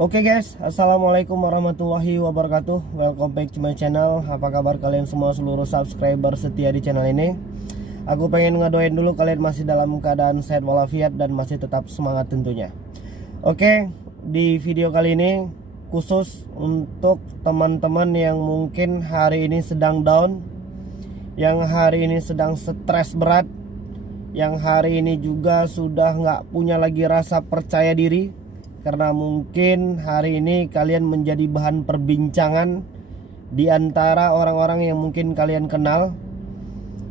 Oke guys, assalamualaikum warahmatullahi wabarakatuh. Welcome back to my channel. Apa kabar kalian semua, seluruh subscriber setia di channel ini? Aku pengen ngedoain dulu kalian masih dalam keadaan sehat walafiat dan masih tetap semangat tentunya. Oke, di video kali ini khusus untuk teman-teman yang mungkin hari ini sedang down, yang hari ini sedang stres berat, yang hari ini juga sudah nggak punya lagi rasa percaya diri. Karena mungkin hari ini kalian menjadi bahan perbincangan di antara orang-orang yang mungkin kalian kenal.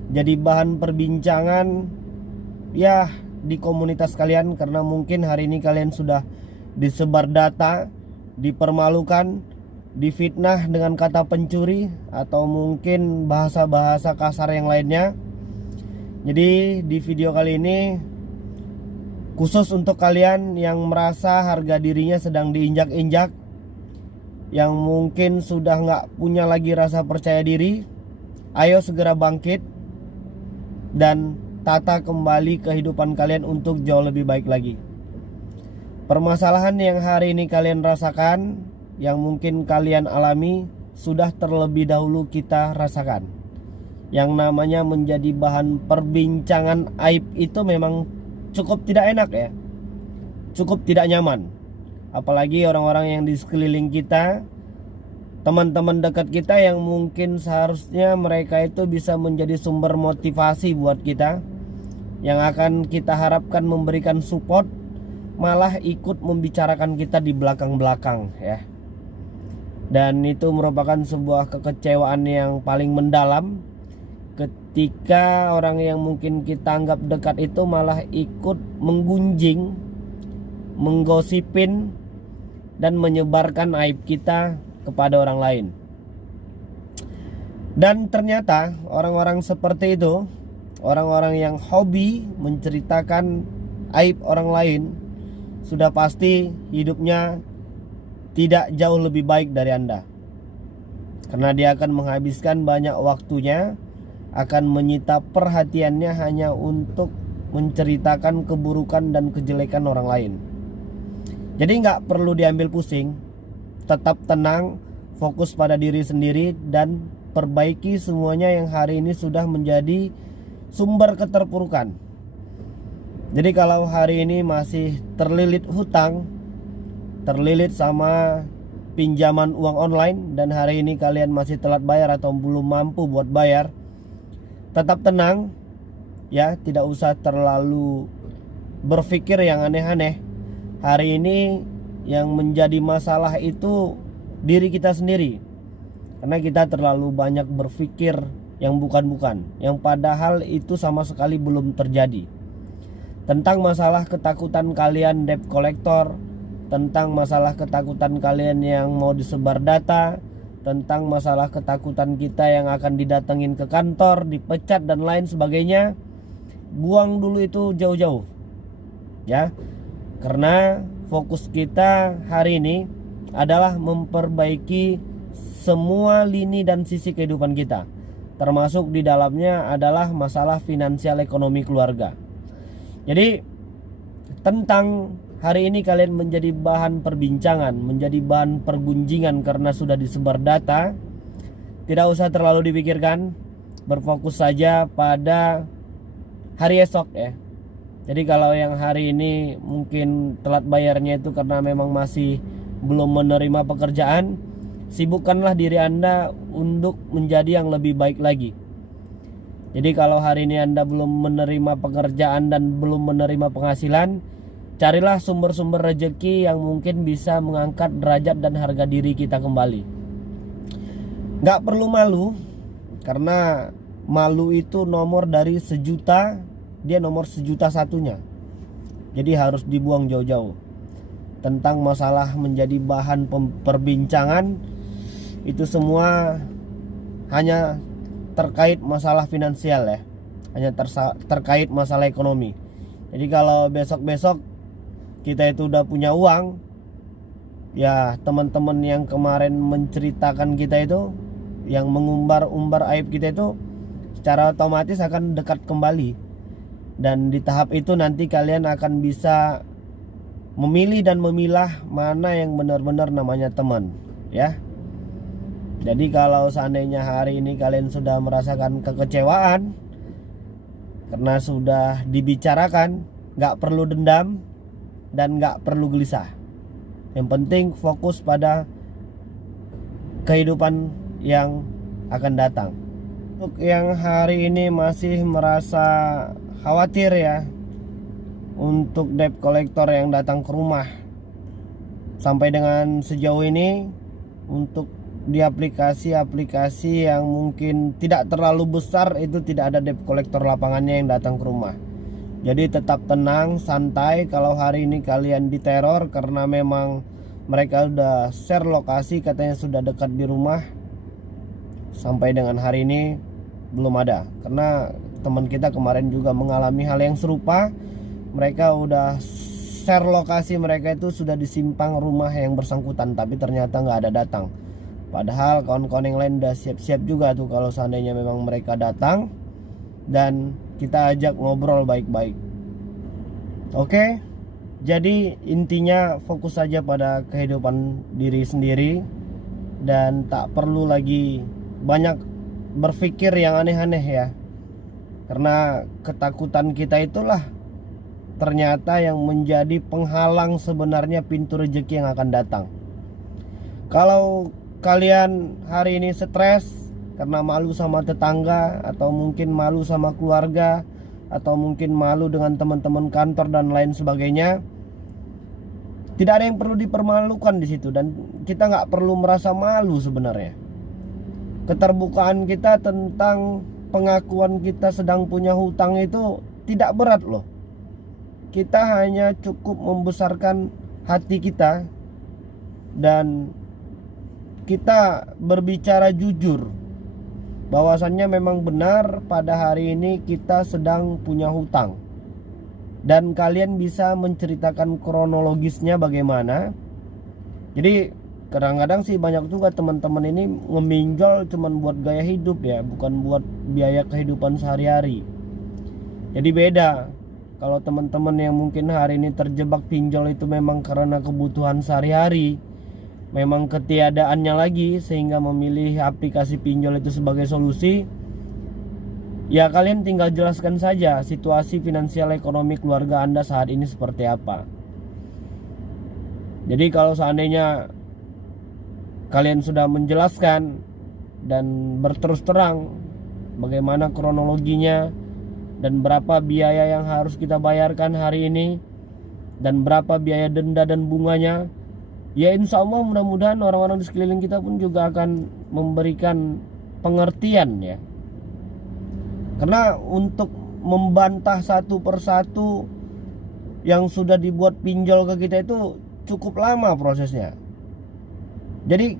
Jadi bahan perbincangan ya di komunitas kalian, karena mungkin hari ini kalian sudah disebar data, dipermalukan, difitnah dengan kata pencuri, atau mungkin bahasa-bahasa kasar yang lainnya. Jadi di video kali ini khusus untuk kalian yang merasa harga dirinya sedang diinjak-injak, yang mungkin sudah nggak punya lagi rasa percaya diri, ayo segera bangkit dan tata kembali kehidupan kalian untuk jauh lebih baik lagi. Permasalahan yang hari ini kalian rasakan, yang mungkin kalian alami, sudah terlebih dahulu kita rasakan. Yang namanya menjadi bahan perbincangan aib itu memang cukup tidak enak ya, cukup tidak nyaman. Apalagi orang-orang yang di sekeliling kita, teman-teman dekat kita yang mungkin seharusnya mereka itu bisa menjadi sumber motivasi buat kita, yang akan kita harapkan memberikan support, malah ikut membicarakan kita di belakang-belakang ya. Dan itu merupakan sebuah kekecewaan yang paling mendalam, ketika orang yang mungkin kita anggap dekat itu malah ikut menggunjing, menggosipin, dan menyebarkan aib kita kepada orang lain. Dan ternyata orang-orang seperti itu, orang-orang yang hobi menceritakan aib orang lain, sudah pasti hidupnya tidak jauh lebih baik dari Anda. Karena dia akan menghabiskan banyak waktunya, akan menyita perhatiannya hanya untuk menceritakan keburukan dan kejelekan orang lain. Jadi nggak perlu diambil pusing, tetap tenang, fokus pada diri sendiri, dan perbaiki semuanya yang hari ini sudah menjadi sumber keterpurukan. Jadi kalau hari ini masih terlilit hutang, terlilit sama pinjaman uang online, dan hari ini kalian masih telat bayar atau belum mampu buat bayar, tetap tenang ya, tidak usah terlalu berpikir yang aneh-aneh. Hari ini yang menjadi masalah itu diri kita sendiri, karena kita terlalu banyak berpikir yang bukan-bukan, yang padahal itu sama sekali belum terjadi. Tentang masalah ketakutan kalian debt collector, tentang masalah ketakutan kalian yang mau disebar data, tentang masalah ketakutan kita yang akan didatengin ke kantor, dipecat dan lain sebagainya, buang dulu itu jauh-jauh ya. Karena fokus kita hari ini adalah memperbaiki semua lini dan sisi kehidupan kita, termasuk di dalamnya adalah masalah finansial ekonomi keluarga. Jadi tentang hari ini kalian menjadi bahan perbincangan, menjadi bahan pergunjingan karena sudah disebar data, tidak usah terlalu dipikirkan, berfokus saja pada hari esok ya. Jadi kalau yang hari ini mungkin telat bayarnya itu karena memang masih belum menerima pekerjaan, sibukkanlah diri Anda untuk menjadi yang lebih baik lagi. Jadi kalau hari ini Anda belum menerima pekerjaan dan belum menerima penghasilan, carilah sumber-sumber rezeki yang mungkin bisa mengangkat derajat dan harga diri kita kembali. Gak perlu malu, karena malu itu nomor dari 1 juta, dia nomor 1 juta satunya. Jadi harus dibuang jauh-jauh. Tentang masalah menjadi bahan perbincangan, itu semua hanya terkait masalah finansial ya, hanya terkait masalah ekonomi. Jadi kalau besok-besok kita itu udah punya uang ya, teman-teman yang kemarin menceritakan kita itu, yang mengumbar-umbar aib kita itu, secara otomatis akan dekat kembali. Dan di tahap itu nanti kalian akan bisa memilih dan memilah mana yang benar-benar namanya teman, ya. Jadi kalau seandainya hari ini kalian sudah merasakan kekecewaan karena sudah dibicarakan, gak perlu dendam dan gak perlu gelisah. Yang penting fokus pada kehidupan yang akan datang. Untuk yang hari ini masih merasa khawatir ya, untuk debt collector yang datang ke rumah, sampai dengan sejauh ini untuk di aplikasi-aplikasi yang mungkin tidak terlalu besar itu tidak ada debt collector lapangannya yang datang ke rumah. Jadi tetap tenang, santai. Kalau hari ini kalian diteror karena memang mereka udah share lokasi katanya sudah dekat di rumah, sampai dengan hari ini belum ada. Karena teman kita kemarin juga mengalami hal yang serupa. Mereka udah share lokasi mereka itu sudah di simpang rumah yang bersangkutan, tapi ternyata nggak ada datang. Padahal kawan-kawan yang lain udah siap-siap juga tuh kalau seandainya memang mereka datang, dan kita ajak ngobrol baik-baik. Oke, jadi intinya fokus saja pada kehidupan diri sendiri dan tak perlu lagi banyak berpikir yang aneh-aneh ya. Karena ketakutan kita itulah ternyata yang menjadi penghalang sebenarnya pintu rezeki yang akan datang. Kalau kalian hari ini stres karena malu sama tetangga, atau mungkin malu sama keluarga, atau mungkin malu dengan teman-teman kantor dan lain sebagainya, tidak ada yang perlu dipermalukan di situ, dan kita nggak perlu merasa malu sebenarnya. Keterbukaan kita tentang pengakuan kita sedang punya hutang itu tidak berat loh. Kita hanya cukup membesarkan hati kita dan kita berbicara jujur bahwasannya memang benar pada hari ini kita sedang punya hutang, dan kalian bisa menceritakan kronologisnya bagaimana. Jadi kadang-kadang sih banyak juga teman-teman ini ngeminjol cuman buat gaya hidup ya, bukan buat biaya kehidupan sehari-hari. Jadi beda. Kalau teman-teman yang mungkin hari ini terjebak pinjol itu memang karena kebutuhan sehari-hari, memang ketiadaannya lagi sehingga memilih aplikasi pinjol itu sebagai solusi, ya kalian tinggal jelaskan saja situasi finansial ekonomi keluarga Anda saat ini seperti apa. Jadi kalau seandainya kalian sudah menjelaskan dan berterus terang bagaimana kronologinya dan berapa biaya yang harus kita bayarkan hari ini dan berapa biaya denda dan bunganya, ya insya Allah mudah-mudahan orang-orang di sekeliling kita pun juga akan memberikan pengertian ya. Karena untuk membantah satu persatu yang sudah dibuat pinjol ke kita itu cukup lama prosesnya. Jadi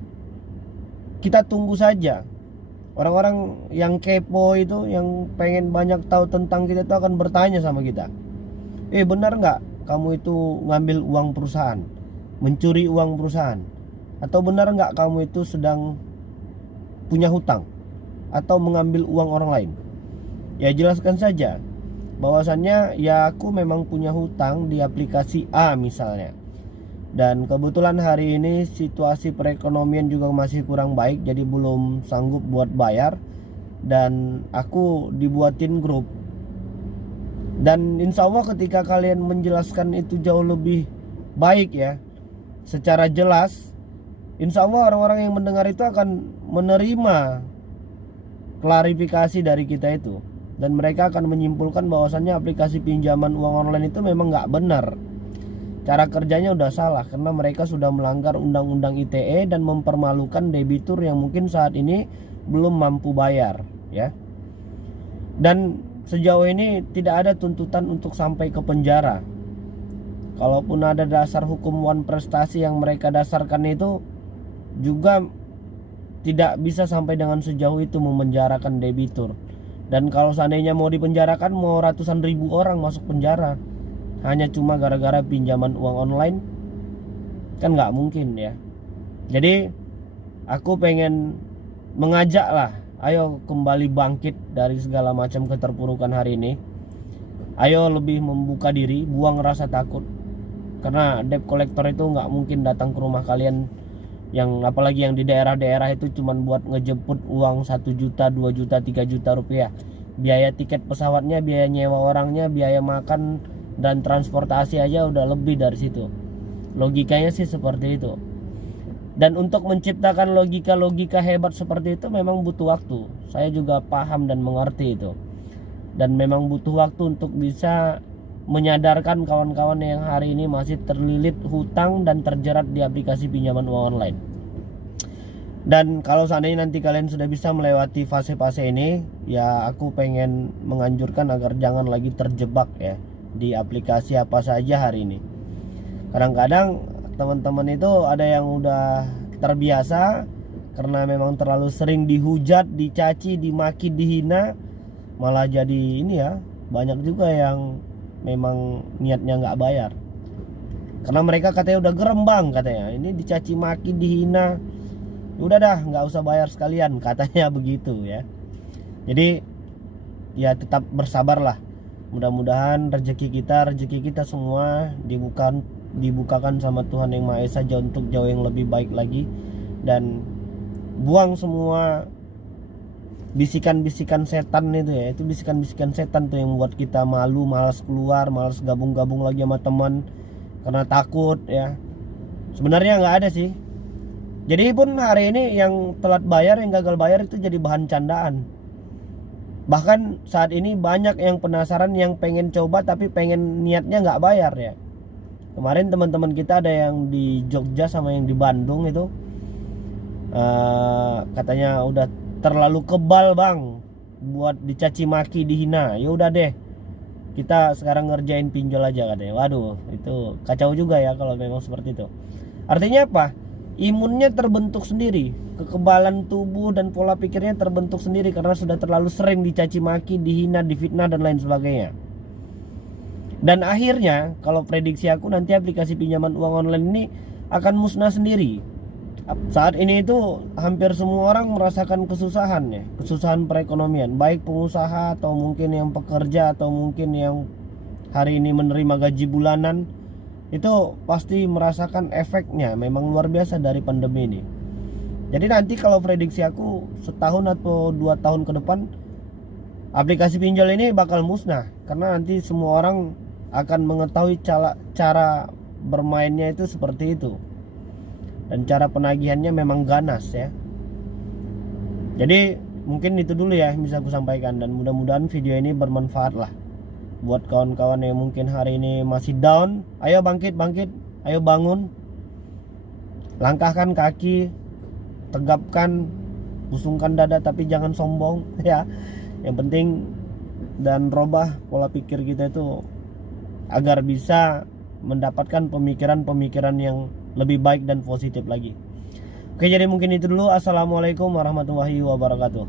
kita tunggu saja. Orang-orang yang kepo itu, yang pengen banyak tahu tentang kita itu akan bertanya sama kita, benar nggak kamu itu ngambil uang perusahaan, mencuri uang perusahaan? Atau benar nggak kamu itu sedang punya hutang atau mengambil uang orang lain? Ya jelaskan saja bahwasannya ya aku memang punya hutang di aplikasi A misalnya, dan kebetulan hari ini situasi perekonomian juga masih kurang baik, jadi belum sanggup buat bayar, dan aku dibuatin grup. Dan insya Allah ketika kalian menjelaskan itu jauh lebih baik ya, secara jelas, insya Allah orang-orang yang mendengar itu akan menerima klarifikasi dari kita itu, dan mereka akan menyimpulkan bahwasannya aplikasi pinjaman uang online itu memang nggak benar. Cara kerjanya udah salah karena mereka sudah melanggar undang-undang ITE dan mempermalukan debitur yang mungkin saat ini belum mampu bayar ya. Dan sejauh ini tidak ada tuntutan untuk sampai ke penjara. Kalaupun ada dasar hukum wan prestasi yang mereka dasarkan itu juga tidak bisa sampai dengan sejauh itu memenjarakan debitur. Dan kalau seandainya mau dipenjarakan, mau ratusan ribu orang masuk penjara hanya cuma gara-gara pinjaman uang online, kan nggak mungkin ya. Jadi aku pengen mengajak lah, ayo kembali bangkit dari segala macam keterpurukan hari ini. Ayo lebih membuka diri, buang rasa takut. Karena debt collector itu nggak mungkin datang ke rumah kalian, yang apalagi yang di daerah-daerah itu cuman buat ngejemput uang 1 juta, 2 juta, 3 juta rupiah. Biaya tiket pesawatnya, biaya nyewa orangnya, biaya makan dan transportasi aja udah lebih dari situ. Logikanya sih seperti itu. Dan untuk menciptakan logika-logika hebat seperti itu memang butuh waktu. Saya juga paham dan mengerti itu. Dan memang butuh waktu untuk bisa menyadarkan kawan-kawan yang hari ini masih terlilit hutang dan terjerat di aplikasi pinjaman uang online. Dan kalau seandainya nanti kalian sudah bisa melewati fase-fase ini, ya aku pengen menganjurkan agar jangan lagi terjebak ya di aplikasi apa saja hari ini. Kadang-kadang teman-teman itu ada yang udah terbiasa karena memang terlalu sering dihujat, dicaci, dimaki, dihina, malah jadi ini ya, banyak juga yang memang niatnya nggak bayar karena mereka katanya udah gerembang, katanya ini dicaci maki, dihina, udah dah nggak usah bayar sekalian, katanya begitu ya. Jadi ya tetap bersabarlah, mudah-mudahan rezeki kita semua dibukakan sama Tuhan Yang Maha Esa untuk jauh yang lebih baik lagi, dan buang semua bisikan-bisikan setan itu ya. Itu bisikan-bisikan setan tuh yang membuat kita malu, malas keluar, malas gabung-gabung lagi sama teman karena takut ya. Sebenarnya nggak ada sih. Jadi pun hari ini yang telat bayar, yang gagal bayar itu jadi bahan candaan. Bahkan saat ini banyak yang penasaran, yang pengen coba tapi pengen niatnya nggak bayar ya. Kemarin teman-teman kita ada yang di Jogja sama yang di Bandung itu katanya udah terlalu kebal bang buat dicaci maki, dihina. Ya udah deh, kita sekarang ngerjain pinjol aja katanya. Waduh, itu kacau juga ya kalau memang seperti itu. Artinya apa? Imunnya terbentuk sendiri, kekebalan tubuh dan pola pikirnya terbentuk sendiri karena sudah terlalu sering dicaci maki, dihina, difitnah dan lain sebagainya. Dan akhirnya kalau prediksi aku nanti aplikasi pinjaman uang online ini akan musnah sendiri. Saat ini itu hampir semua orang merasakan kesusahan ya, kesusahan perekonomian, baik pengusaha atau mungkin yang pekerja atau mungkin yang hari ini menerima gaji bulanan, itu pasti merasakan efeknya memang luar biasa dari pandemi ini. Jadi nanti kalau prediksi aku setahun atau 2 tahun ke depan aplikasi pinjol ini bakal musnah karena nanti semua orang akan mengetahui cara bermainnya itu seperti itu. Dan cara penagihannya memang ganas ya. Jadi mungkin itu dulu ya yang bisa aku sampaikan, dan mudah-mudahan video ini bermanfaat lah buat kawan-kawan yang mungkin hari ini masih down. Ayo bangkit, ayo bangun, langkahkan kaki, tegapkan, busungkan dada tapi jangan sombong ya. Yang penting dan robah pola pikir kita itu agar bisa mendapatkan pemikiran-pemikiran yang lebih baik dan positif lagi. Oke, jadi mungkin itu dulu. Assalamualaikum warahmatullahi wabarakatuh.